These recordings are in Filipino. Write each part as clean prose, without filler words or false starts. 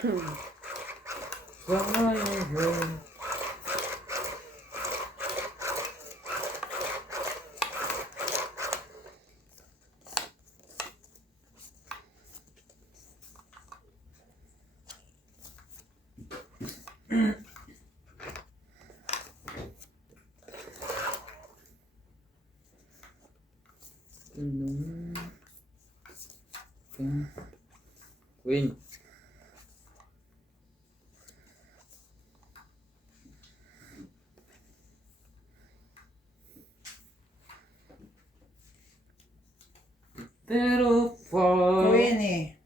Fire. Queen. Pero for Queen eh.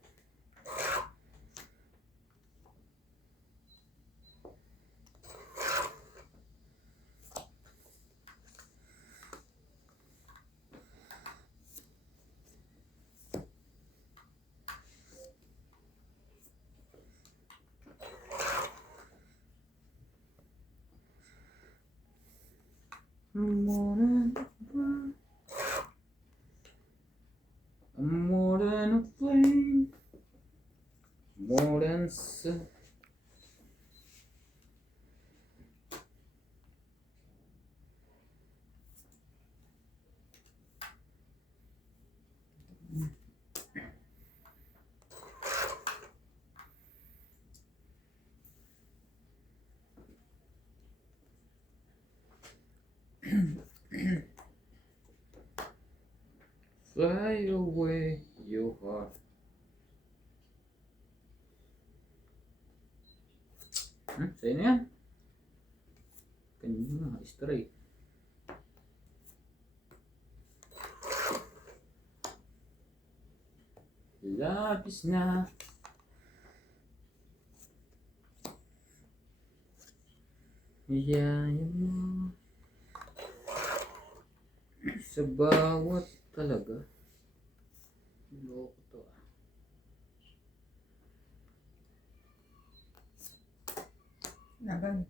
more than a flame, more than fly away your heart. Sa'yo na yan. Kanina nga, straight. Labis na. Iyaya mo. Sa bawat talaga. Loko to ah. Laban.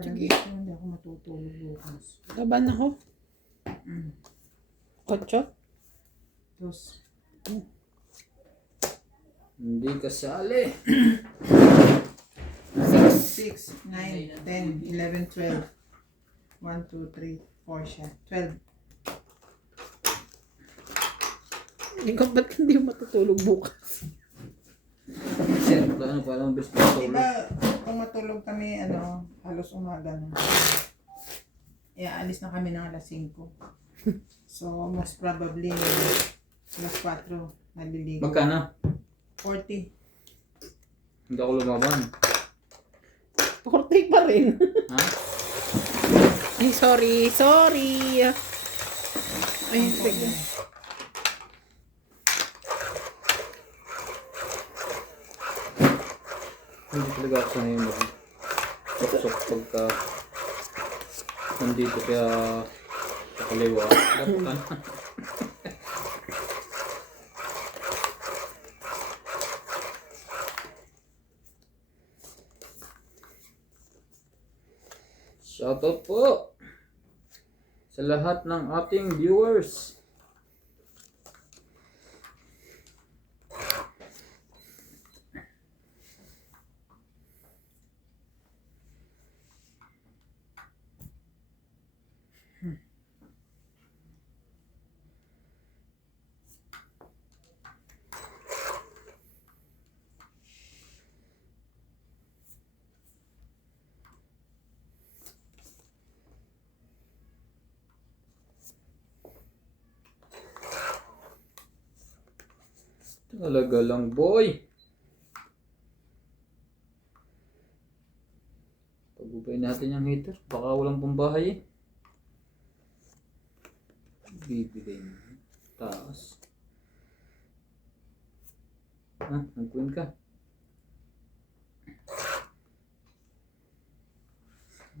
Sige. Talaga ito, hindi ako matutulog bukas. Laban ako. Kotso? Dos. Hindi kasali. 6, 9, 10, 11, 12. 1, 2, 3, 4 siya. 12. Ikaw ba't hindi matutulog bukas? Sir, ano parang best na tulog. Diba, kung matulog kami, halos umaga na. Alis na kami ng alas 5. So, most probably, alas 4, naliligo. Magkano? 40. Hindi ako lumaban. 40 pa rin. Ha? Ay, sorry. Ay, sige. Hindi talaga ako sanay mag-sok pagka nandito kaya sa kaliwa. Dapat ka na. Shoutout po sa lahat ng ating viewers. Talaga lang, boy. Pagubay natin yung heater. Baka walang pambahay eh. Bibigay mo. Taas. Ha? Nag-queen ka.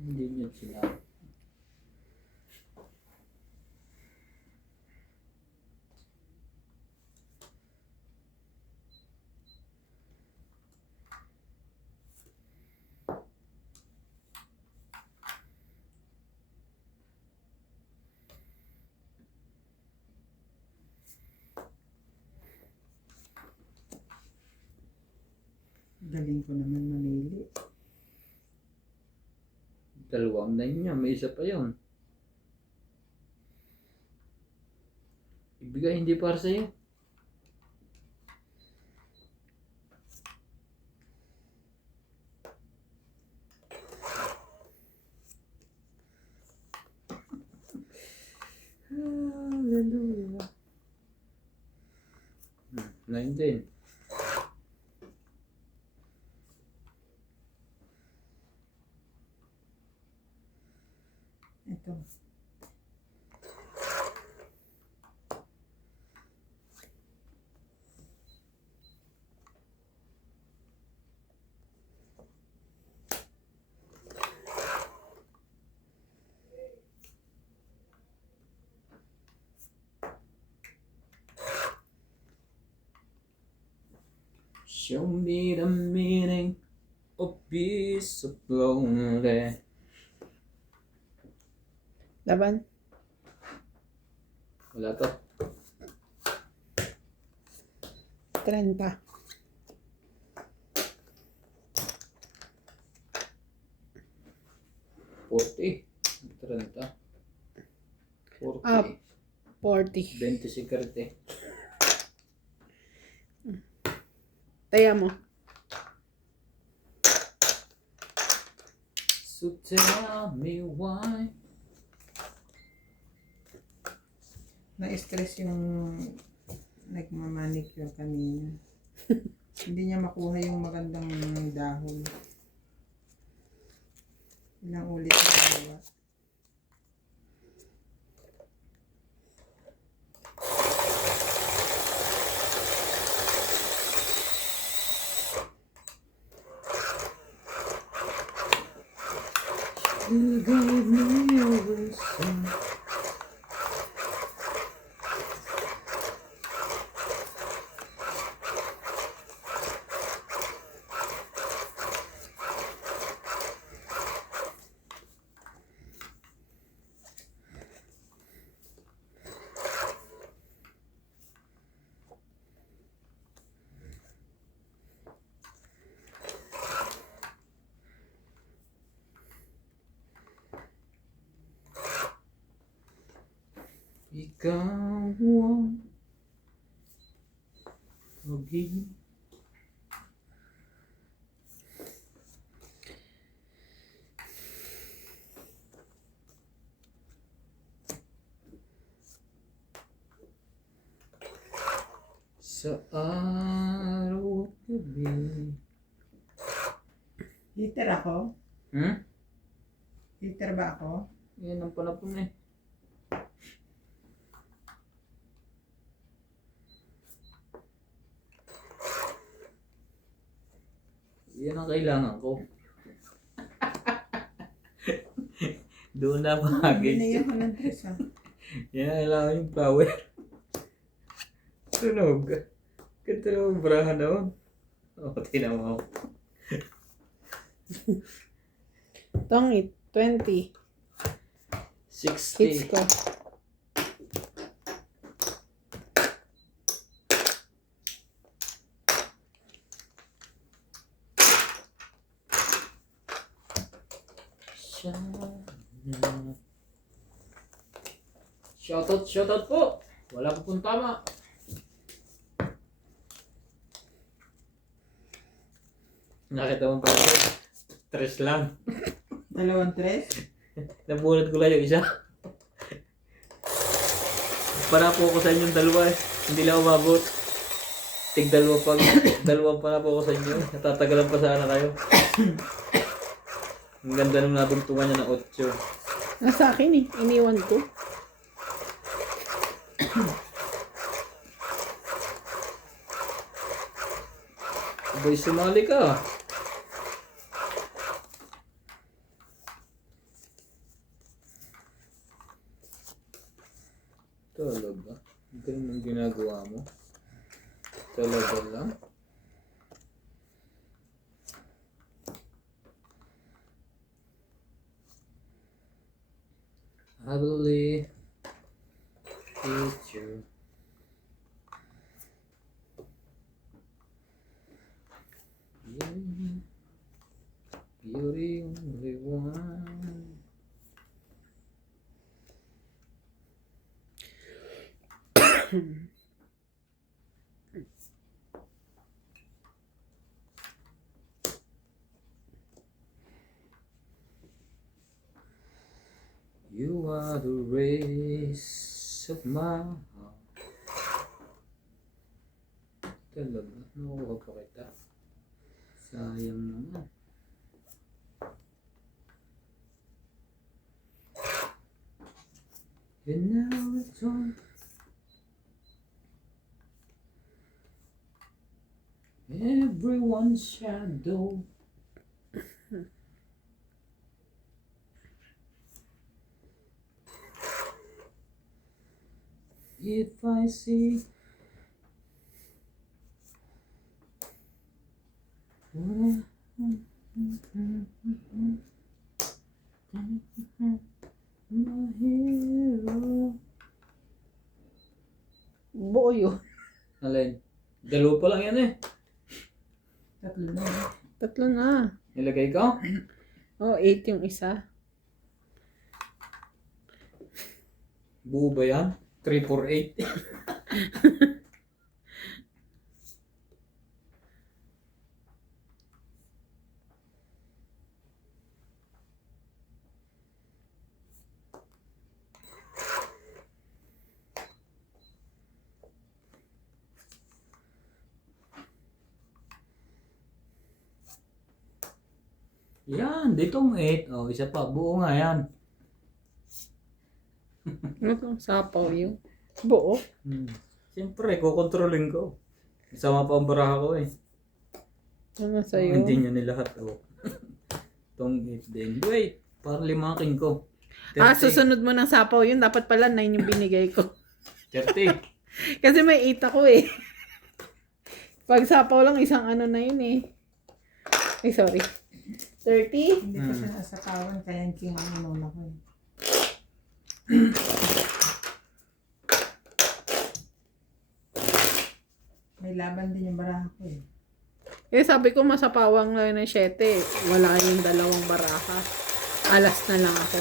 Hindi niya sila. Galing ko naman mamili. 2 na niya, may isa pa yun. Ibigay hindi para sa'yo. Hallelujah. 19. Ito. Show me the meaning of peace of lonely. Laban. Wala to. 30. 40. 30. 40. Up. 40. 20 sikrete. Taya mo. So tell me why. Na-stress yung nagmamanicure kanina. Hindi niya makuha yung magandang dahon. Ilang ulit na gawa. You gave me a reason. Ikaw ang maging sa araw at gabi. Heater ako? Heater ba ako? Yan ang panapon eh. Yan ang kailangan ko. Doon na bahagi. Binayan ko ng tres ah. Yan ang kailangan yung power. Tunog. Ganda naman brahan doon. O, tinan mo. Tongit. 20. 60. Hits ko. Shoutout po. Wala po pong tama. Nakita mo pa ito. 3 lang. 2 tres? Nabunod ko lang yung isa. Para po ako sa inyong dalawa eh. Hindi lang umabot. Tig-dalawa pag dalawang para po ako sa inyo. Natatagalan pa sana kayo. Ang ganda nung natungtungan niya ng 8. Nasa akin eh. Iniwan ko. Boy, sumali ka. Talaga? Ganun ang ginagawa mo? Talaga lang? I believe it's you. Yeah. You are the race of my heart. Talaga, nakuha pa kita. Sayang naman. And now it's on. Everyone's shadow. If I see my hero. Buo yun. Alin? Dalawa pa lang yan eh. Tatlo na. Tatlo na. Nilagay ko? Oh, 8 yung isa. Buo ba yan? 3, 4, 8. Yan, ditong 8. Oh, isa pa. Buo nga yan. Ano itong sapaw yun? Buo. Siyempre, kukontrolin ko. Isama pa ang baraha ko eh. Ano sa'yo? Hindi niya nilahat. Oh. Itong 8 din. Wait, parang limakin ko. 30. Susunod mo ng sapaw yun. Dapat pala 9 yung binigay ko. 30. Kasi may 8 ako eh. Pag sapaw lang, isang ano na yun eh. Ay, sorry. 30? Hindi ko siya nasapawan, kaya yung ang inuna ko eh. May laban din yung baraha ko eh. Eh, sabi ko masapawang lang ng 7. Wala yung dalawang baraha. Alas na lang ako.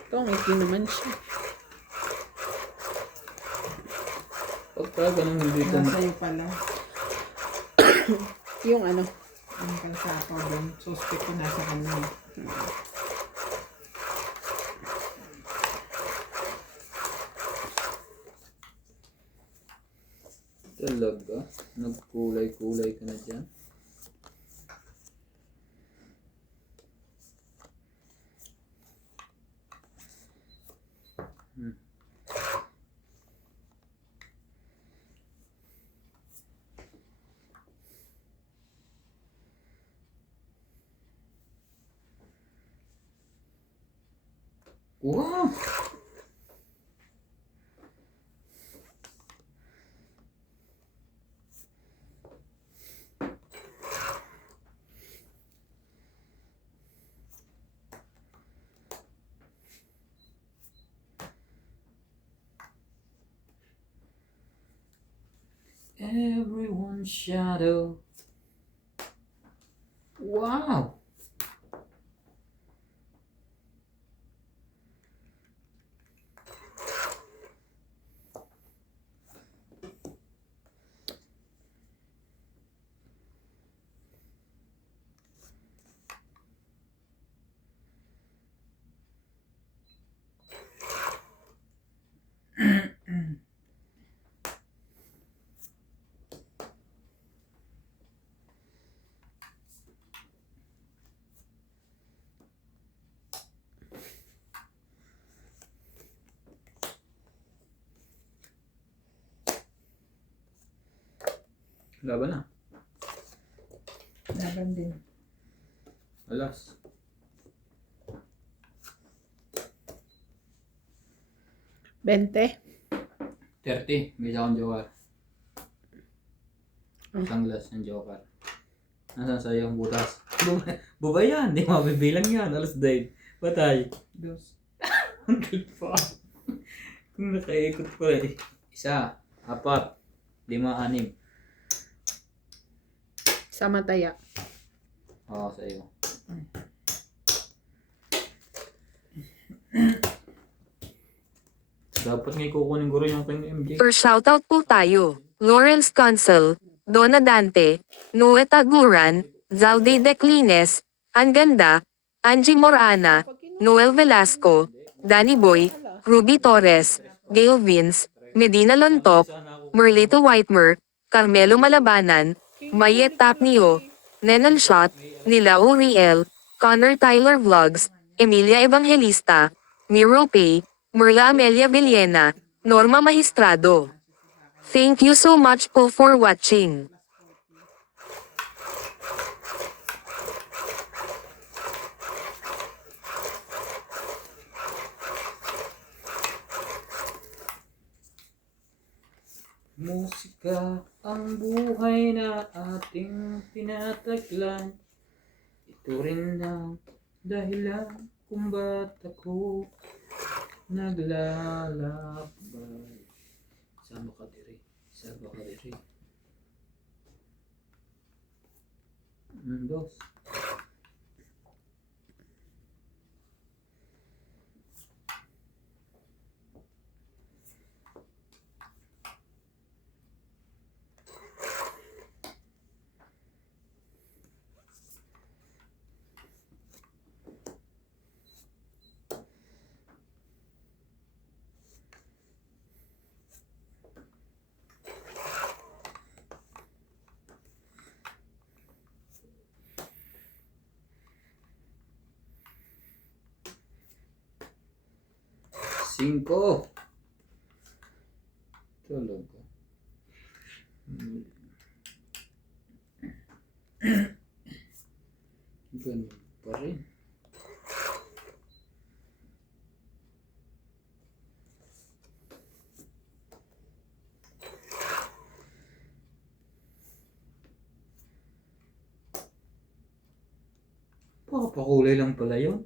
Ito, ang 18 naman siya. Pagka ganun hindi ko. Nasa'yo pala. Yung ano. Yung kalsapa doon. Suspect ko nasa kanya. Talaga? Nagkulay-kulay ka na dyan? Wow! Everyone's shadow. Wow! Laban na. Laban din. Alas. 20. 30. May isa akong joker. Isang glass ng joker. Nasaan sa'yo ang butas? Buba yan. Di mabibilang yan. Alas day. Patay. Dos. Ang good pa. Kung nakaikot ko eh. 1, 4, 5, 6. Sa mataya. Oo, sa'yo. Dapat nga kukunin ko rin yung kay MJ. Per shoutout po tayo. Lawrence Consul, Donna Dante, Noe Taguran, Zalde Declines, Anganda, Angie Morana, Noel Velasco, Danny Boy, Ruby Torres, Gail Vince, Medina Lontok, Merlito Whitemer, Carmelo Malabanan, Mayet Tapnio, Nenan Shot, Nila Uriel, Connor Tyler Vlogs, Emilia Evangelista, Miro Pay, Merla Amelia Villena, Norma Magistrado. Thank you so much po for watching. Musika ang buhay na ating tinataglan. Ito rin ang dahilan kung ba't ako naglalakbay. Sama ka diri, sama ka diri. Dos. Cinco. Tulog ko. Ganun pa rin. Pakulay lang pala yun.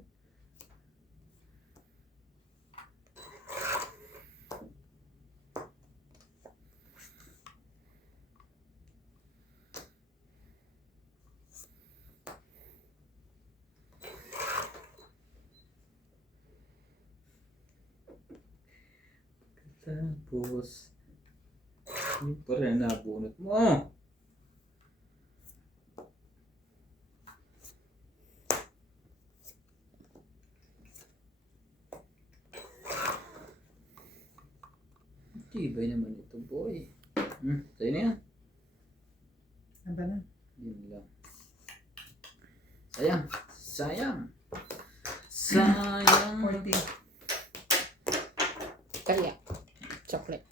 Tapos, yun pa rin nabunot mo. Tibay naman ito, boy. Sa'yo na yan. Ano ba na? Yun lang. Sayang. Sayang. Sayang. 40. Kaya. Chocolate.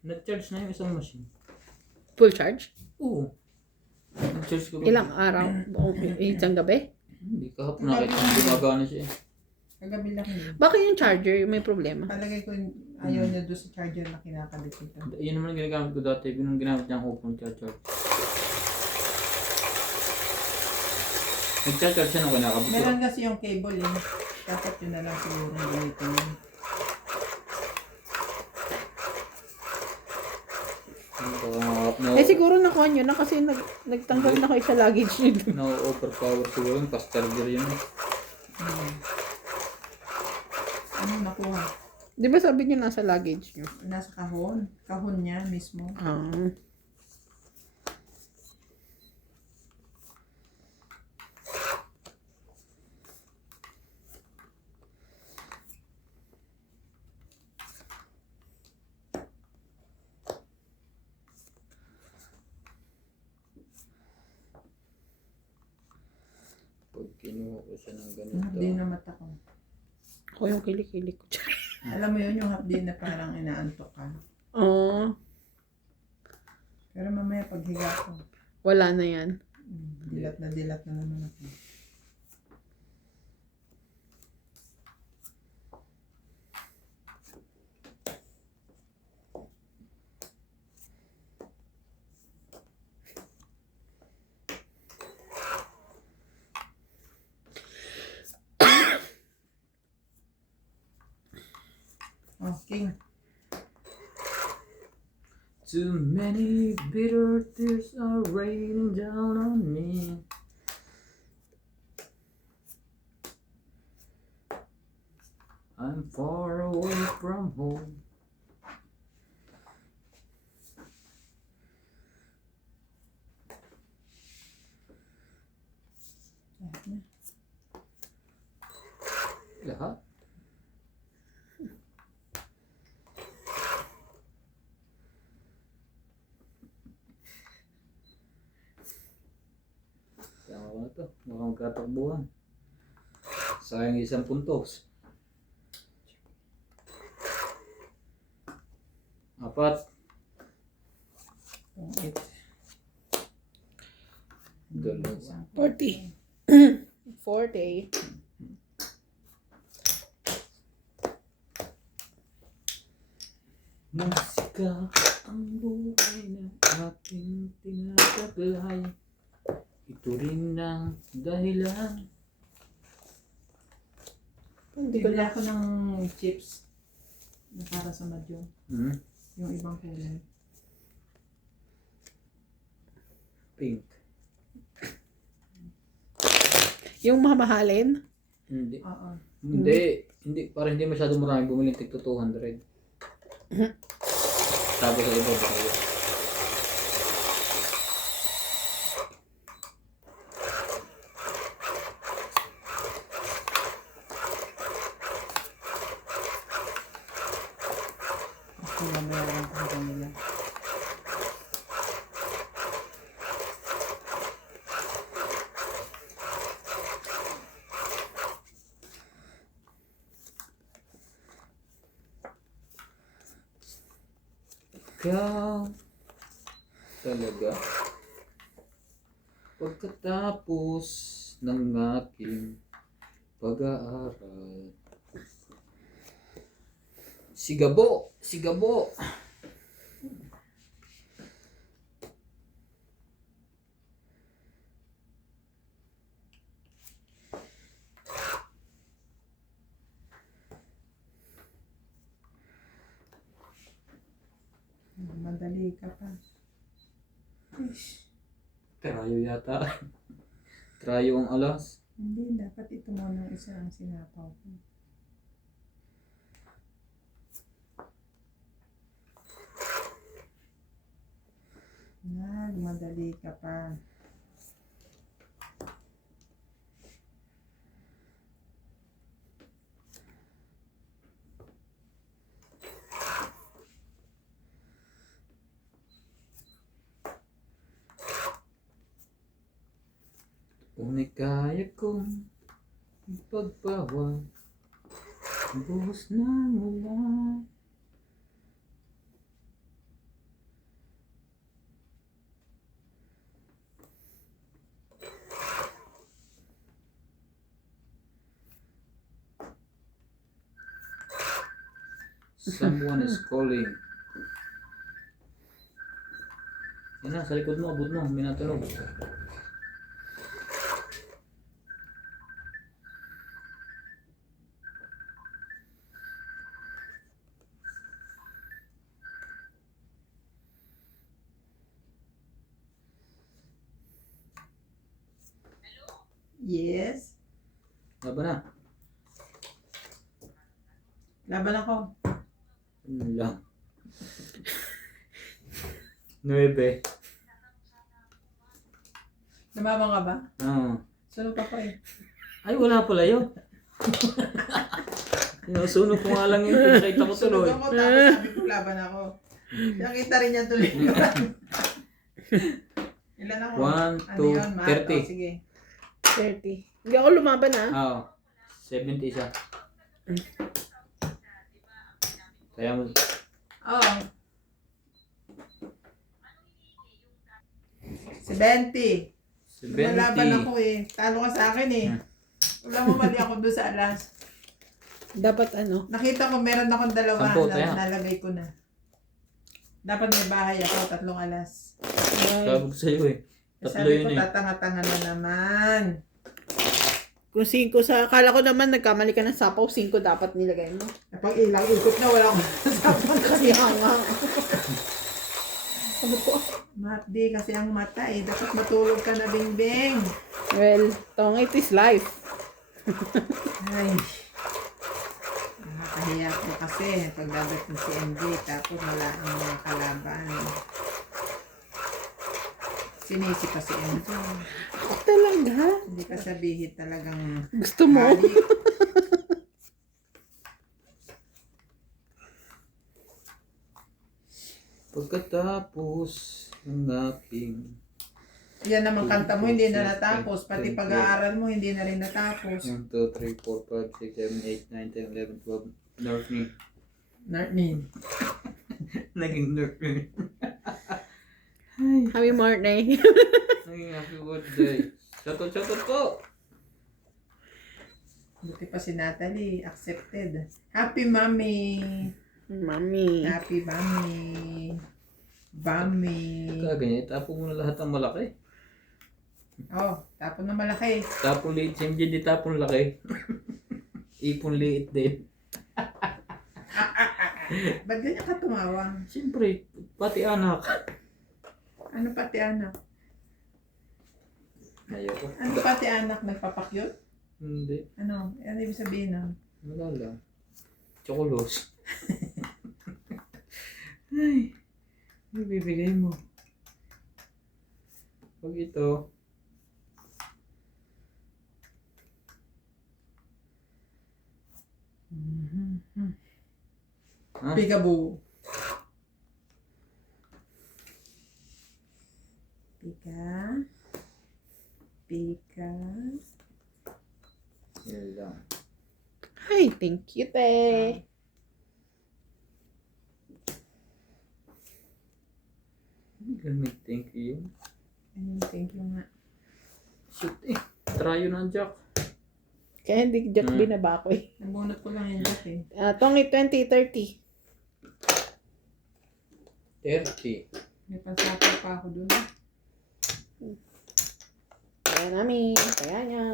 Nag-charge na yung isang machine. Full charge? Oo. Nag-charge ko. Ilang araw? Isang gabi? Hindi, kahapon nakita ko gumagana siya eh. Kagabi lang yun. Bakit yung charger may problema? Palagay ko ayaw niya doon sa charger na kinakabit ito. Yun naman ang ginagamit ko dati. Yun ang ginamit niya ako kung charge. Nag-charge siya nung kinakabit ko. Meron kasi yung cable eh. Dapat yun na lang siguro gamitin yun. Siguro nakuha nyo na kasi nagtanggal na kayo sa luggage nyo doon. Na-overpower siguro yung fast charger yun. Ano nakuha? Di ba sabi nyo nasa luggage nyo? Nasa kahon. Kahon niya mismo. Ah. Pag kinuha ko siya ng Yung hapdi ganito. na mata ko. Ako yung kilikili ko. Alam mo yun, yung hapdi na parang inaantok ka. Oo. Pero mamaya paghiga ko, Wala na yan. dilat na naman ako. Oh, King. Too many bitter tears are raining down on me. I'm far away from home. Baka magkatakbuhan. Sayang isang puntos. 4. Itong 8. 2. 40. 40. Musika ang buhay na ating tinataglay. Ito rin ang dahilan. Hindi ko Bili na. ako ng chips na para sa madyo. Yung ibang kulay. Pink. Yung mamahalin? Hindi. Oo. Hindi. Hindi. Para hindi masyado marami bumili tig to 200. Tapos sa iba ba? Kasi mabayaran ko sa nila. Ikaw talaga pagkatapos ng aking pag-aaral. Sigabo! Sigabo! Madali ka pa. Ish. Trayo yata. Trayo ang alas. Hindi, dapat ito muna ang isa ang sinapaw ko. Madali ka pa. Kung kaya kong ipagpawag, buhos ng ulan. Someone is calling. Yan na, sa likod mo, abot mo, may natunog. Yes. Laban na. Laban ako. Ano lang. 9. Namama ka ba? Ah. Sunod ako eh. Ay, wala pala yun. Sinusunog ko nga lang yun. Nakita ko Sunod tuloy. ako, tapos sabi ko laban ako. Nakita rin niya tuloy. Ilan ako? 1, 2, Matt? 30. Oh, sige. 30. Hindi ako lumaban ah. Oo. 70 siya. Kaya mo. Oh. 70. 70. Lumalaban ako eh. Talo ka sa akin eh. Wala mo mali ako doon sa alas. Dapat ano? Nakita ko meron akong dalawa 10 na tayo. nalagay ko na. Dapat may bahay ako, 3 alas. Ay, Sabi ko sa'yo eh. Tatlo Sabi yun ko, eh. tatanga-tanga na naman. kung 5 sa... Akala ko naman nagkamali ka ng sapaw. 5 dapat nilagay mo. Pag ilang ikot na, wala akong nasasapang kasi. Kasi hanga. Sabi ko, Di kasi ang mata eh. Dapat matulog ka na, Bingbing. well, tongit is life. Ay. Nakakahiya ko kasi pagdadat ng si MJ tapos wala ang mga kalaban. Sinisi pa si MJ. Talaga? Hindi ka sabihin talagang Gusto mo? halik. Pagkatapos ng aking Yan naman kanta mo, hindi na natapos. Pati pag-aaral mo, hindi na rin natapos. 1, 2, 3, 4, 5, 6, 7, 8, 9, 10, 11, 12. Nerf me. Narnin. Naging nerf me. Happy morning. Naging happy birthday. Shoutout po. Buti pa si Natalie, accepted. Happy mommy. Mami. Happy mommy. Bummy. Ganyan, itapo mo na lahat ng malaki. Oh, tapon na malaki. Tapon liit, si MJ di tapon laki. Ipon liit din. Ba't ganyan ka tumawa? Siyempre, pati anak. Ano pati anak? Ayoko. Ano pati anak? Nagpapakyut? Hindi. Ano? Ano ibig sabihin nun? Wala lang. Chocolos. Ay. Ano bibigay mo? Pag ito. Ha? Peekaboo. Pika. Pika. Yan lang. Ay, thank you, te. Gamit, thank you. Ayun, thank you nga. Shit eh. Try yun ang jack. Kaya hindi jack binaba ko eh. Nabunot ko lang yung jack eh. Tongi 2030. 30. May pansapal pa ako dun. Kaya namin. Kaya niya.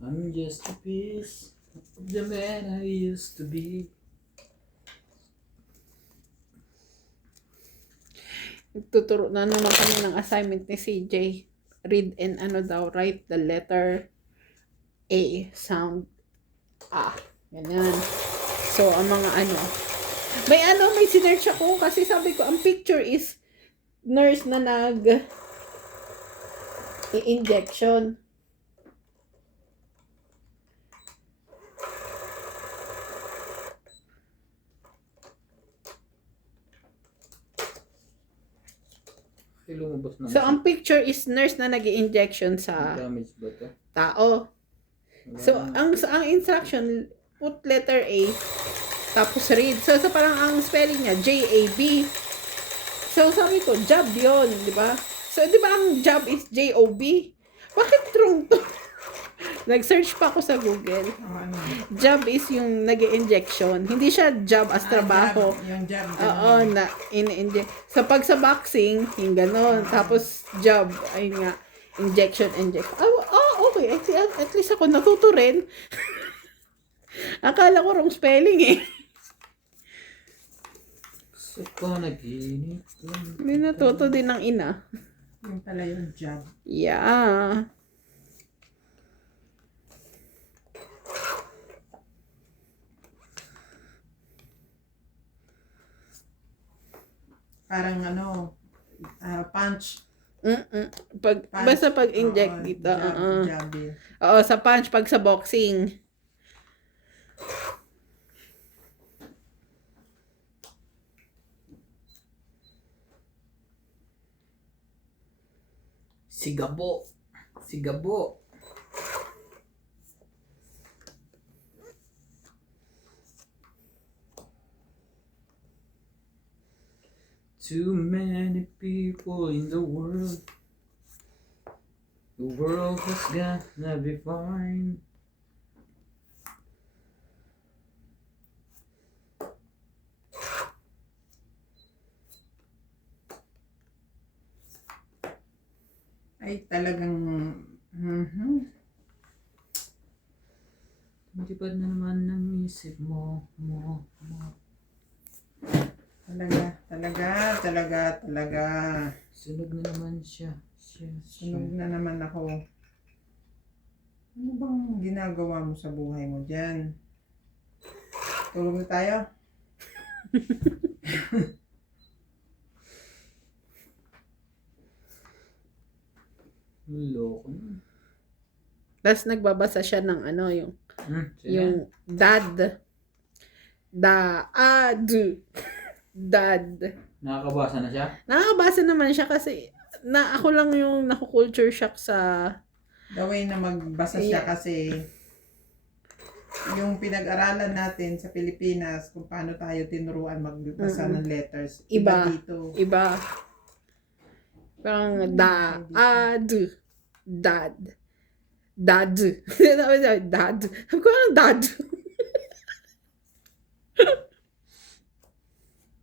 I'm just a piece of the man I used to be. Tuturo na naman kami ng assignment ni CJ. Read and write the letter A sound A. Ganyan. So, ang mga may sinearch ako kasi sabi ko, ang picture is nurse na i-injection. Ay, lumabas na. So, ang picture is nurse na nag-i-injection sa Damage ba ito? tao. So, ang instruction, put letter A, tapos read. So, parang ang spelling niya, J-A-B. So, sabi ko, job yon, di ba? So, di ba ang job is J-O-B? Bakit wrong to? Nag-search pa ako sa Google. Oh, ano? Job is yung nag-injection. Hindi siya job as trabaho. Jab, yung jab. Oo, na in-inject. So, pag sa boxing, yung ganon. Tapos, job, ayun nga, injection. Okay. At least ako natuto rin. Akala ko wrong spelling eh. So pa nag-inip lang. May natuto din ng ina. Yung pala yung jab. Yeah. Parang punch. Basta pag inject Oo, dito. Jab eh. Oo, sa punch pag sa boxing. Sigabo. Sigabo. Too many people in the world. The world has gonna be fine. Ay, talagang... Matipad na naman ng isip mo. Talaga. Sunog na naman siya. Sunog na naman ako. Ano bang ginagawa mo sa buhay mo dyan? Tulog na tayo? Loko na. Tapos nagbabasa siya ng yung Sino? yung dad. Dad. Nakakabasa na siya? Nakakabasa naman siya kasi ako lang yung naku-culture shock sa The way na magbasa siya kasi yung pinag-aralan natin sa Pilipinas kung paano tayo tinuruan magbasa ng letters. Iba. Dito. iba. Parang dad. Dad. Dad. Sabi ko, anong dad?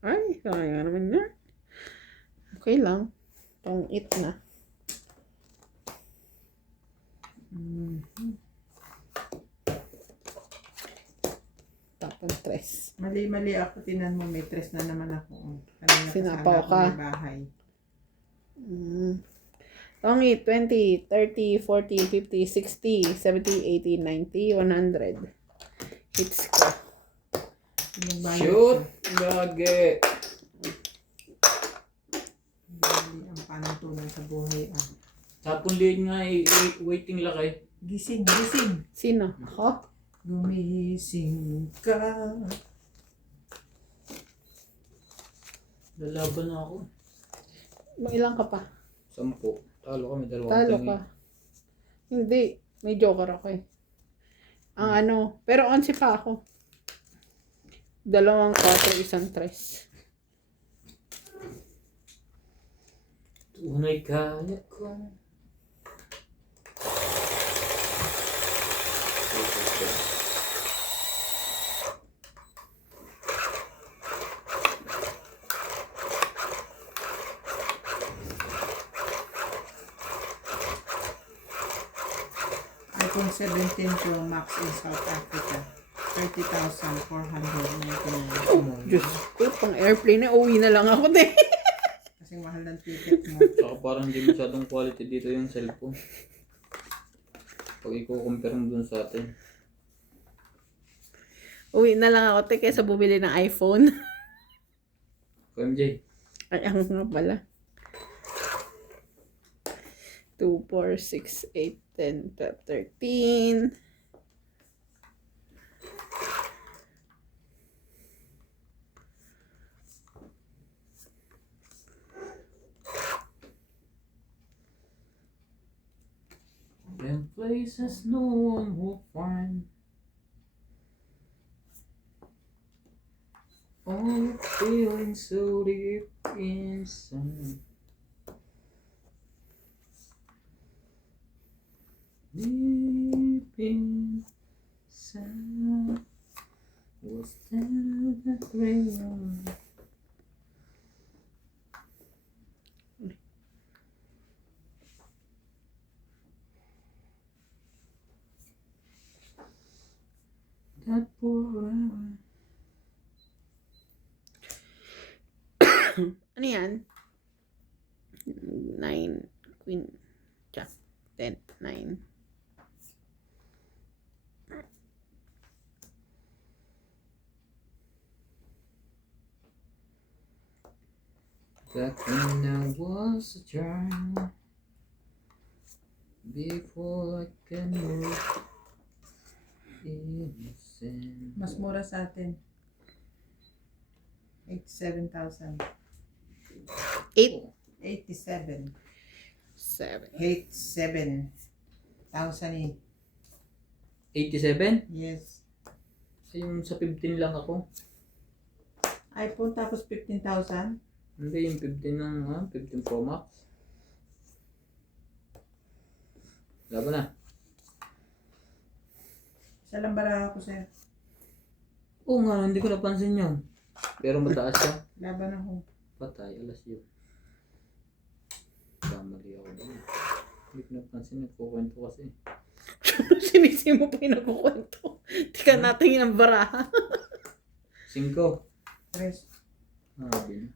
Ay, kaya naman yan. Okay lang. Pang eat na. Tapang tres. Mali-mali ako. Tinan mo, may tres na naman ako. Kanina Sinapaw kasama ka. ako may bahay. Tongi, 20, 30, 40, 50, 60, 70, 80, 90, 100. Hits ko. Pinagbayad Shoot! siya. Gage! Mali ang panuntunan sa buhay. Ah. Sapong liit nga waiting lakay. Gising, gising. Sino? Ako? Gumising ka. Lalaban na ako. Ilang ka pa? 10. Talo kami, dalawang Talo tangi. ka. Hindi. May joker ako eh. Ang ano. Pero 11 pa ako. 2, 4, 1, 3. Tunay kaya ko. iPhone 17 Pro Max in South Africa. 30,499. Diyos ko, pang airplane na. Uwi na lang ako din. Kasing mahal ng ticket mo. Saka parang hindi masyadong quality dito yung cellphone. Pag i-compare mo dun sa atin. Uwi na lang ako te kaysa bumili ng iPhone. MJ. Ay, ang nga pala. 2, 4, 6, 8, 10, 12, 13. Them places no one will find. All feeling so deep inside. Deep inside. Was there the thrill? That forever. Ano yan? 9, queen, jack, 10, 9. Back when I was a child, before I can move, innocent. Mas mura sa atin. 87,000. 8, 87. 7. 87,000 eh. 87? Yes. Yung sa 15 lang ako. iPhone tapos 15,000. Hindi, yung 15 ng 15 Pro Max. Laban na. Isa lang baraha ko sir. Oo nga, hindi ko napansin yun. Pero mataas siya. Laban ako. Patay, alas yun. Kamali ako doon. Hindi ko napansin, nagkukwento kasi. Sinisi mo pa yung nagkukwento. Tika natin yung baraha. 5. Tres. Sabi na.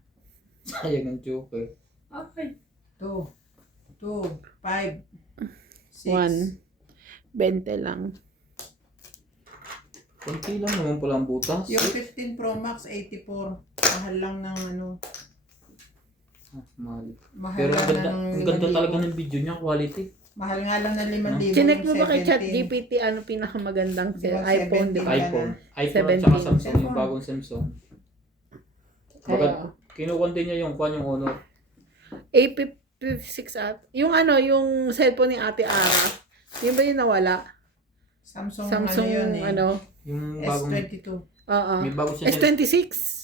Sayang ang joke eh. Okay. 2. 5. 1. 6. 20 lang. Kunti lang naman pala ang butas. Yung 15 Pro Max 84. Mahal lang ng ano. Mahal. Mahal Pero lang ang ganda, ng ang ganda 5,000. talaga ng video niya, quality. Mahal nga lang ng 5,000. Chinek mo ba kay 17. ChatGPT ano pinakamagandang Di ba, iPhone, di ba? 17? iPhone. iPhone at saka 17. Samsung, yung bagong Samsung. Baga, kinukunti niya yung kwan yung honor. A56 at yung ano, yung cellphone ni Ate Ara. Yun ba yung nawala? Samsung Samsung ano yun eh. ano? Yung bagong, S22. Oo. may bago siya. S26.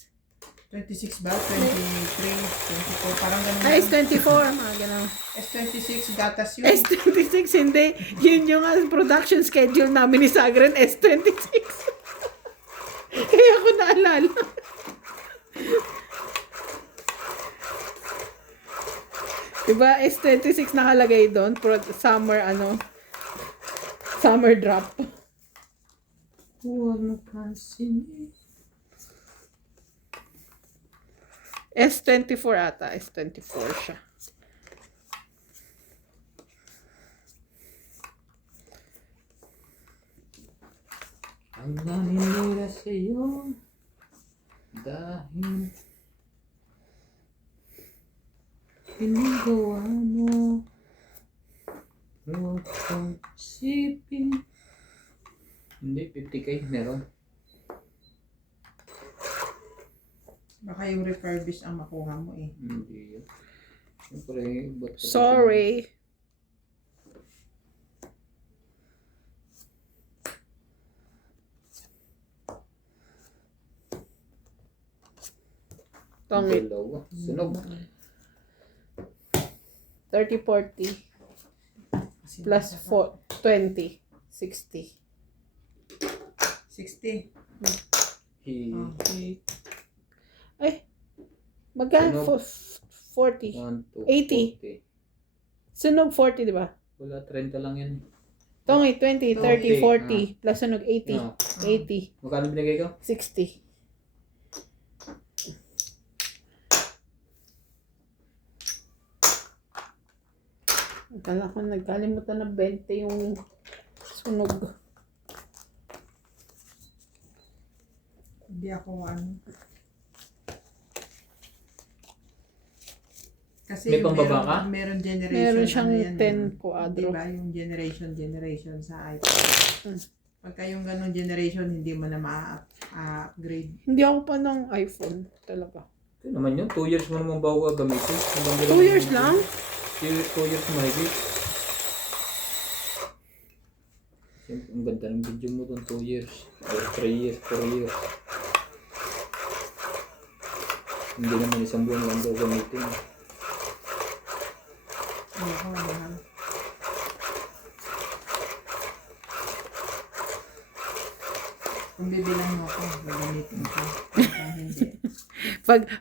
26 ba? 23, 24, parang ganun. Ay, S24. Mga ganun. S26 gatas yun. S26, hindi. Yun yung production schedule namin ni Sagren, S26. Kaya ko naalala. Diba, S26 nakalagay doon. Summer, ano, summer drop. Huwag mo pansin. S24 ata. S24 siya. Ang naninira sa'yo dahil pinagawa mo. Huwag kang isipin. Hindi, 50k meron. Baka yung refurbish ang makuha mo eh. Hindi yun. Siyempre, ba't ka- Sorry. Tongit. Dalawa. Sunog. 30-40 plus 20. 60. 60. Hi. Ay, magkano? Sunog. 40. 1, 2, 80. Sunog 40, di ba? Wala, 30 lang yan. Tongit, 20, 30, 40. 40. Plus sunog 80. Ah. 80. Magkano binigay ko? 60. Akala ko nagkalimutan na 20 yung sunog. Hindi ako ano. Kasi May pambaba ka? meron generation. Meron siyang ano yan, 10 quadro. Diba yung generation sa iPhone. Pagka yung ganong generation, hindi mo na ma-upgrade. Hindi ako pa ng iPhone talaga. Ito naman yun, 2 years mo naman bago gamitin. 2 years lang? 2 years mahigit. Siyempre, ang ganda ng video mo doon, 2 years. Or 3 years, 4 years. Hindi naman isang buwan lang daw gamitin. Oo, mahal. Kung bibilang mo ako, gagamitin ko. Pagka hindi.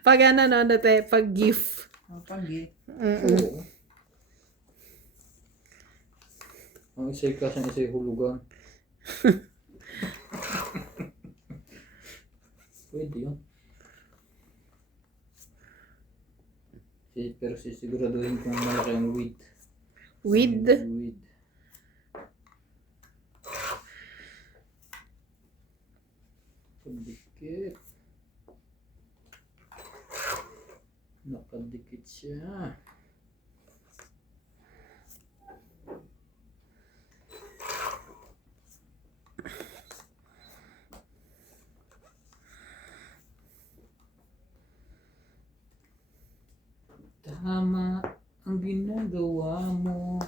Pag ano no, dati, pag gift. Pag Oo. Ang isa'y kasang isa'y hulugan. Pwede yun. Pero sisiguraduhin kung malaki ang width. With? Width. Nakadikit. Nakadikit siya. Tama ang ginagawa mo.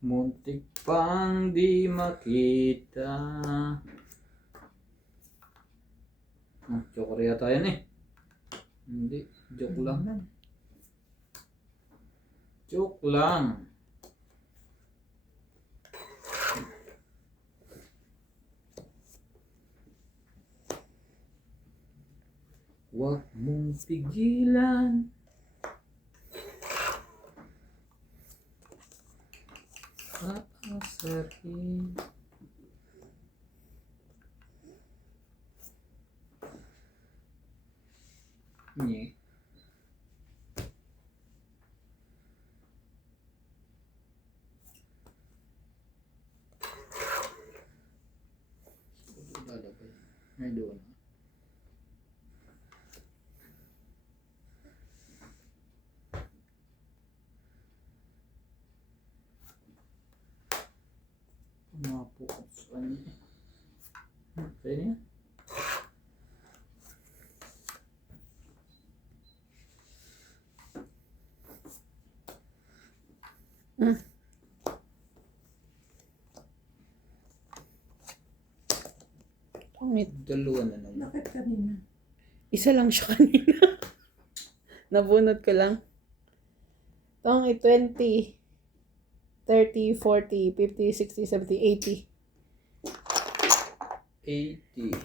Muntik pang di makita. Joke yata yan eh. Hindi, joke lang. Joke lang. Huwag mong pigilan. Aasarin. Nye. Lalagay. Ay, doon. Mga po. Ano yun? Sa'yo niya? Pangit. Dalawa na naman. Bakit kanina? Isa lang siya kanina. Nabunot ko lang. Itong 20, 30, 40, 50, 60, 70, 80. 80.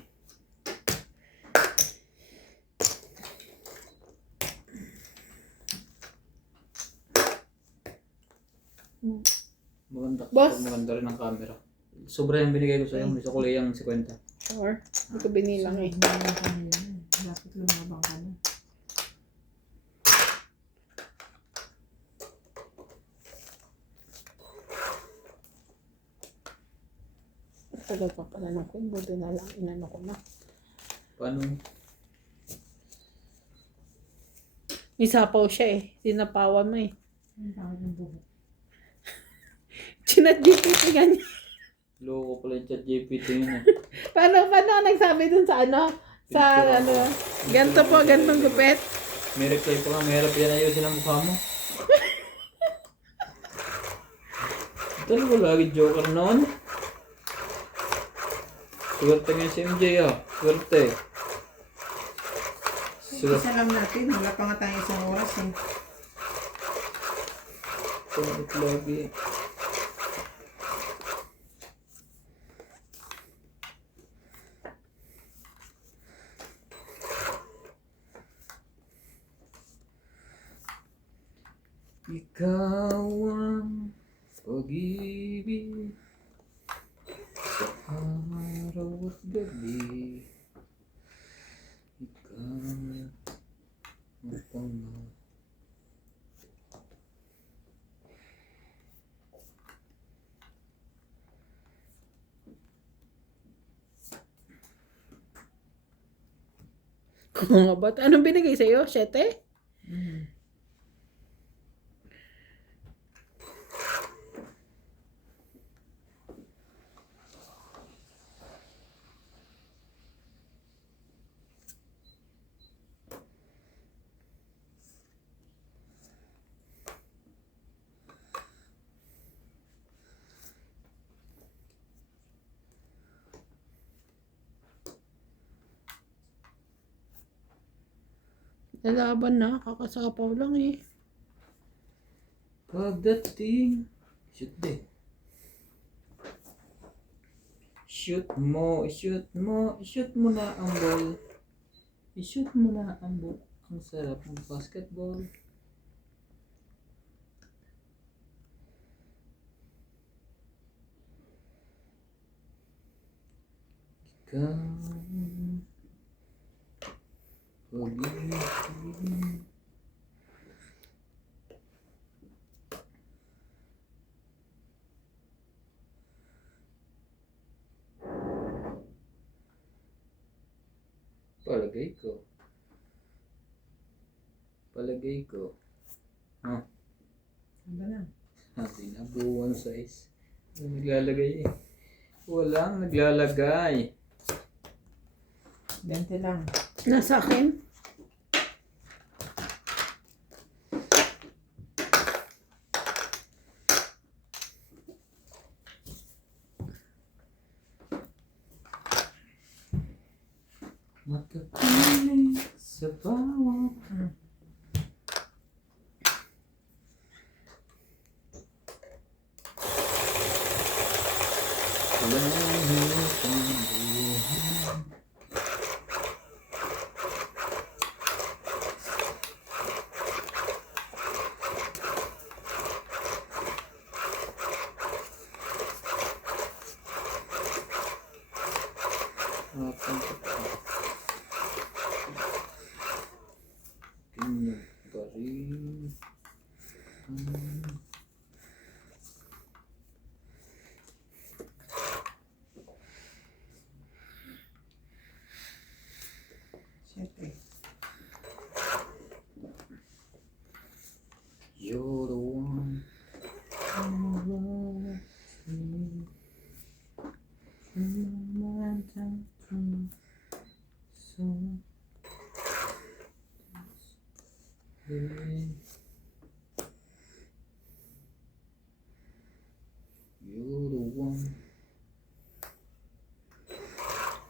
Maganda. Boss. Maganda rin ang camera. Sobra yung binigay ko sa'yo. Gusto ko lang yung 50. Sure. Hindi ko binilang eh. Lumabang ka na yan. Dapat lumabang ka na. Tagal pa pala ng queen. Buti na lang inano ko na. Paano? May sapaw siya eh. Sinapawan mo eh. Ang bakit yung buhok? Chinat GPT ganyan. Loko pala yung chat GPT yun eh. Paano nagsabi dun sa ano? Sa Picture ano? ako. Ganto po, gantong gupet. May reply pa nga. Mahirap yan ayusin ang mukha mo. Talaga lagi joker noon. Swerte nga si MJ ah. Swerte. Isa lang natin. Wala pa nga tayong isang oras eh. Pangit lagi. Ikaw ang pag-ibig sa araw at gabi. Ikaw ang pangalaman. Oo nga ba? Anong binigay sa'yo? 7? Lalaban na. Kakasapaw lang eh. Pagdating, shoot din. Shoot mo, shoot mo, shoot mo na ang ball. I-shoot mo na ang ball. Ang sarap ng basketball. Ikaw, pag-ibig. Palagay ko. Palagay ko. Ha? Ano na? Binabuo ang size. Walang naglalagay eh. Walang naglalagay. 20 lang. Nasa akin? Makapiling sa bawat langit ang buhay. Siyempre. You're the one. You're the one.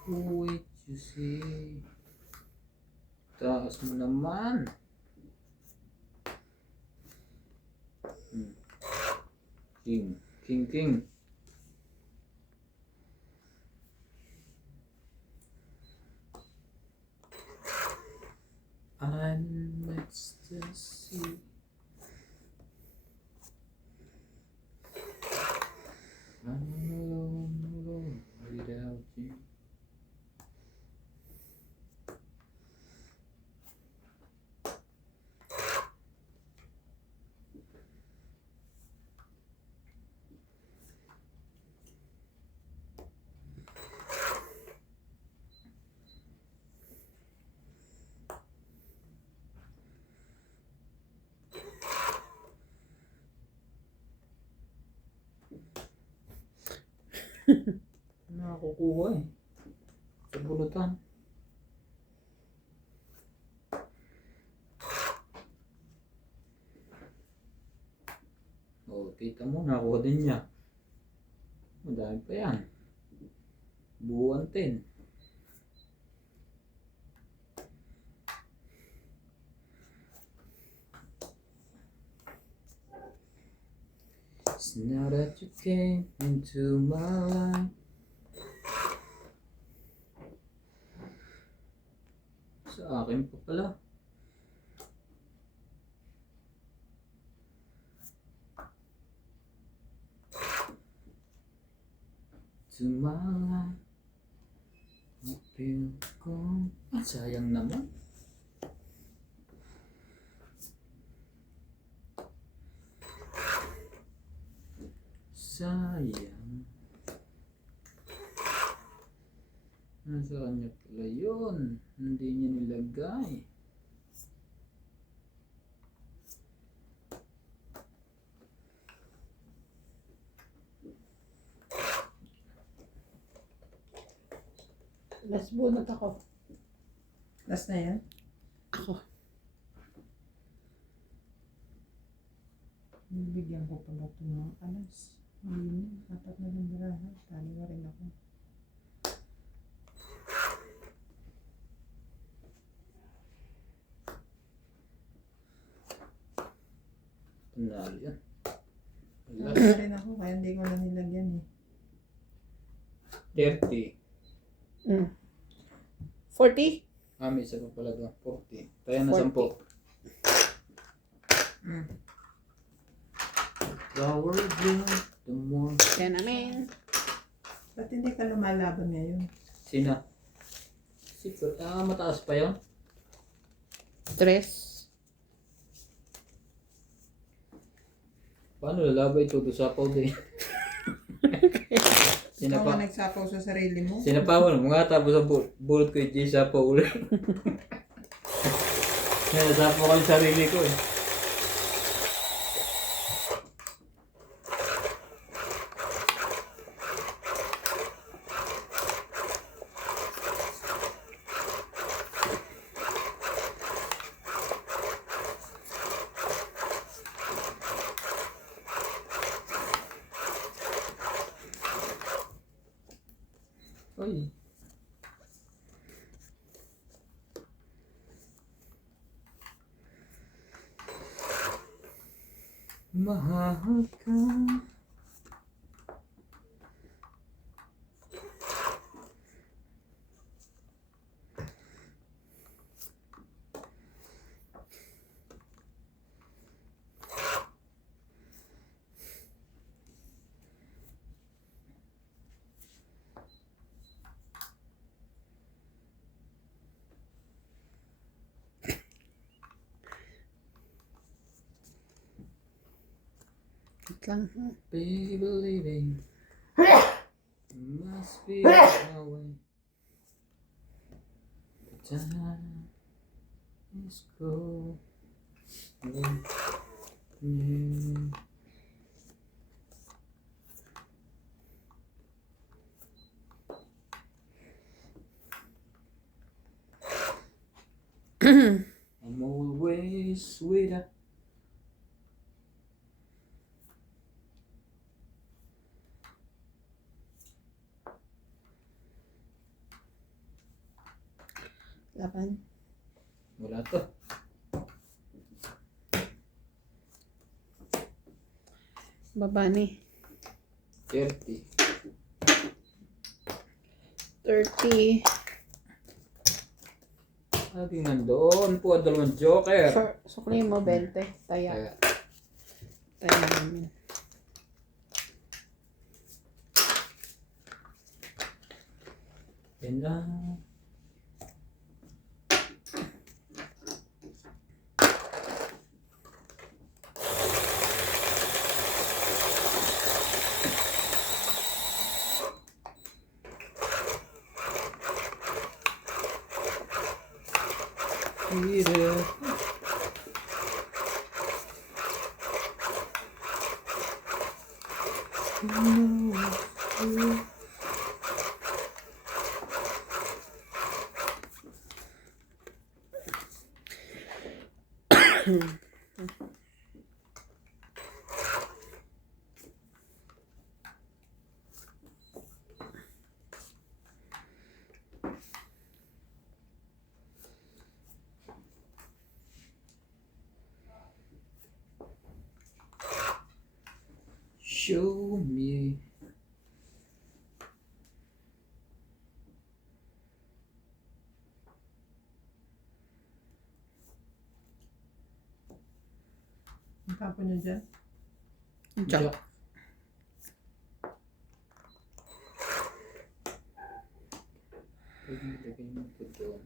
Wait you see. Taas mo naman. King, king, king. I'm in ecstasy. I'm alone without you. Nakakukuha eh. Sa bulutan. Oh, kita mo, nakuha din niya. Madami pa yan. Buwan 10. It's now that you came into my life. Sa akin pa pala. To my life. I feel gone. Sayang naman. Sayang. Nasa kanya pala yun. Hindi niya nilagay. Last bunot ako. Last na yan? Ako. Bibigyan ko pala ito ng alas. Hindi, apat na ng biraha. Tali na rin ako. Panalo yan. Tali na rin ako, kaya hindi ko na nilagyan eh. 30. 40? May isa pa pala doon. 40. Kaya na 10. Flower bloom, the more. Kaya namin. Ba't hindi ka lumalaban ngayon? Sina? Secret. Mataas pa yun? Stress. Paano lalabay ito? Sapaw din. Ikaw nga nagsapaw sa sarili mo? Sinapawan mo nga tapos ang bulot ko yung sapaw ulit. Nasapaw ko yung sarili ko eh. Oy. Mahal ka. Wait lang. Be believing. Must be a way. The time. Let's go. Mm. I'm always with her. Laban. Wala to. Baba ni. 30. 30. Laging nandoon po ang dalawang joker. Sukli mo, 20. Taya. Kaya, Taya namin. yan lang. Peter. Show me. Ang tapo niyo dyan. Jack. Lagay mo po doon.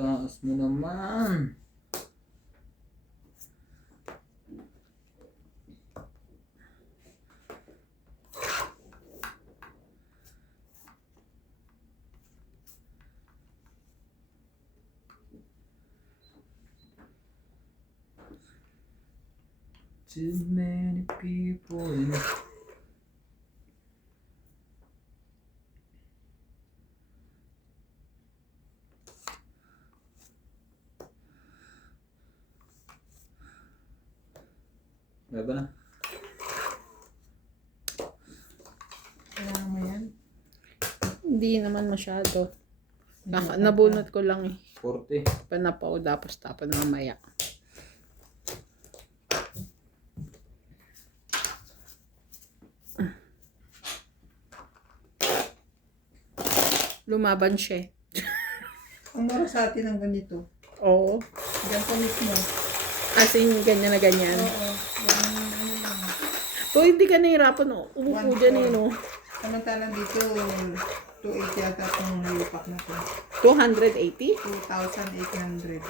Taas mo naman. Too many people in Gaba na. Kailangan mo yan. Hindi naman masyado. Nabunot ko lang eh. 40. Panapaw tapos tapon mamaya. Lumaban siya eh. Ang mura sa atin ang ganito. Oo. Ganito mismo. As in, ganyan na ganyan. Oo. Yan, ano lang. So, hindi ka nahirapan oh. Umupo dyan eh no. Samantalang dito, 280 yata itong nayupak na to. 280? 2,800.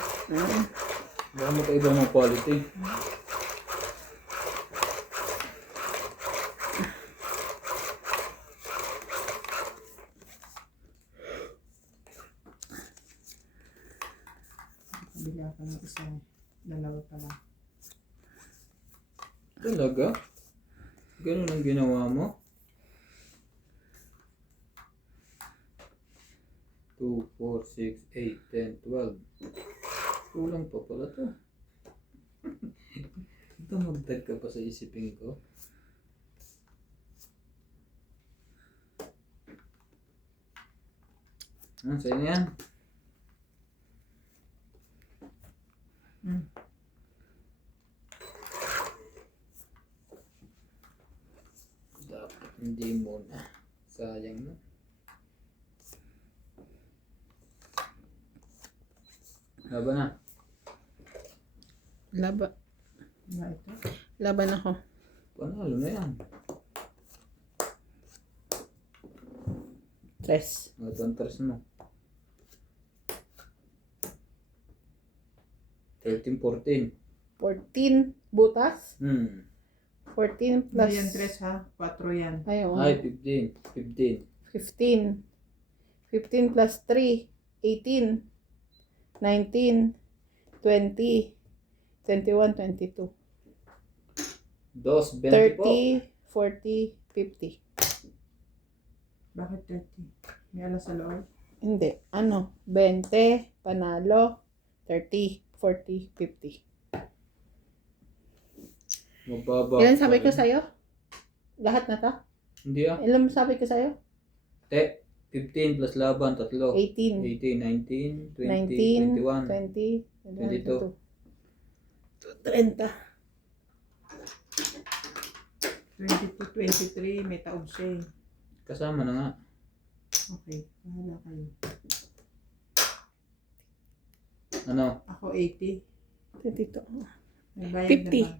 Baka magkaiba ng quality. Bigla ka ng isa. Dalawa pa lang. Talaga? Ganun ang ginawa mo? 2, 4, 6, 8, 10, 12. Kulang pa pala to. Ito magdag ka pa sa isipin ko. Sa'yo na yan. Dapat hindi muna. Sayang na. Laban na. Na ito. Laban ako. Panalo na yan. 3. Ito ang tres mo. 13, 14. 14. Butas. 14 plus... Hindi yan 3 ha. 4 yan. Ayun. Ay, 15. 15. 15. 15 plus 3. 18. 19. 20. 21, 22. 2, 20 po. 30, 40, 50. Bakit 30? May alas sa loob. Hindi. Ano? 20, panalo, 30, 40, 50. Mababa. Ilan pa sabi ko rin. sa'yo? Lahat na to? Hindi ah. Ilan sabi ko sa'yo? 15 plus laban, 3. 18, 18, 19, 19, 20, 21. 20, 22. 30. 22, 23. May taob siya eh. Kasama na nga. Okay. Bahala kayo. Ano? Ako 80. 22. Nagbayad 50. na ba?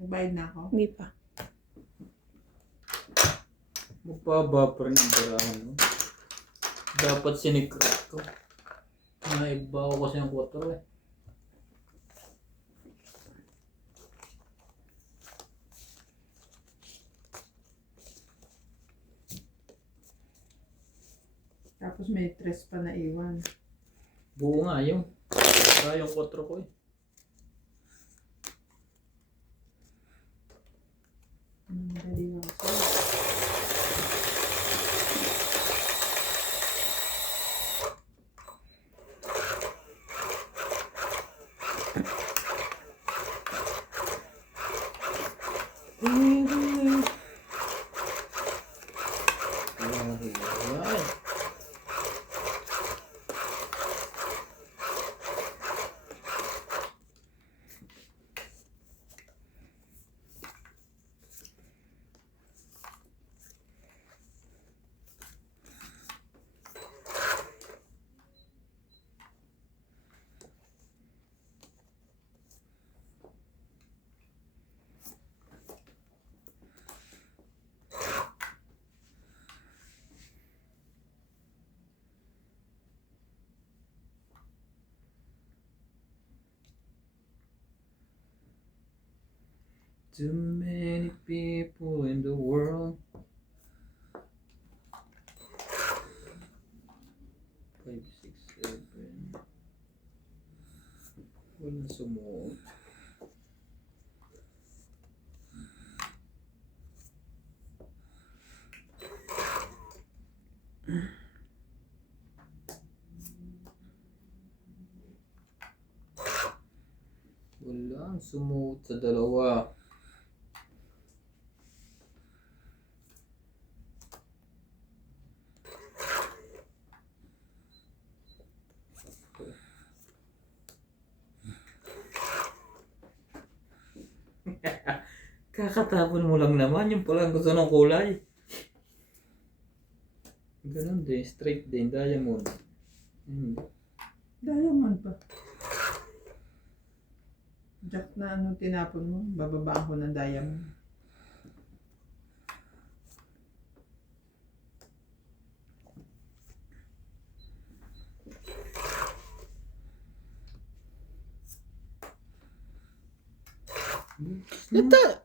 Nagbayad na ako. Hindi pa. Mababa pa rin ang barahan mo. Dapat sinikrat ko. Naiba ko kasi ang 4 eh. Tapos may 3 pa na iwan. Buo nga yun. Para yung 4 ko eh. Madali nga ako. Ay. Too many people in the world. 5, 6, 7. Walang sumuot. Walang sumuot sa dalawa. Kakatapon mo lang naman, yung palang gusto ng kulay. Ganun din, straight din, diamond. Diamond pa. Jack na ano tinapon mo? Bababaan ko ng diamond.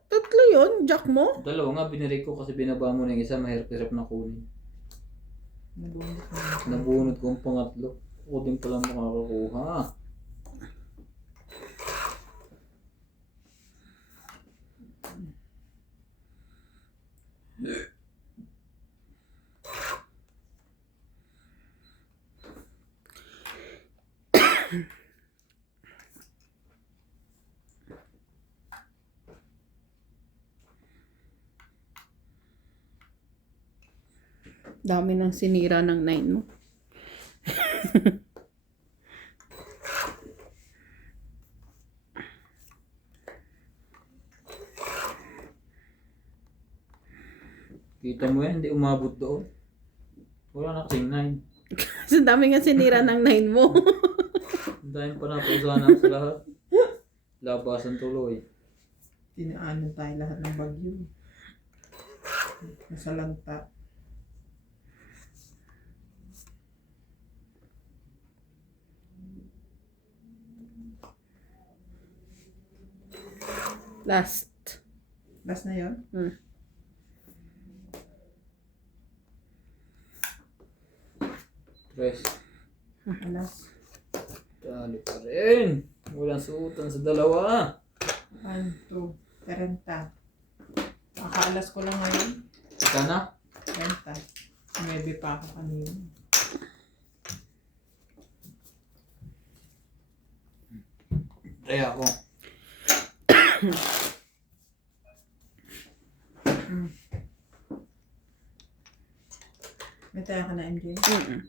Tatlo yun, Jack mo? Dalawa nga, binalik ko kasi binaba mo na yung isa, mahirap-hirap na kunin. Nabunod ko. Nabunod ko ang pangatlo. Ako din pala makakakuha. Dami ng sinira ng 9 mo. Kita mo yan, hindi umabot doon. Wala na kasing 9. Kasi dami nga sinira ng 9 mo. Ang dahil pa napausahan sa lahat. Labasan tuloy. Tinaanan tayo lahat ng bagyo. Nasa lanta. Last. Last na yun? Tres. Alas. Dali pa rin. Walang suotan sa dalawa. 1, 2, 30. Kakaalas ko lang ngayon. Ika na? 30. Maybe pa ako kanina. Try ako. May tayo ka na, MJ? Mm-mm.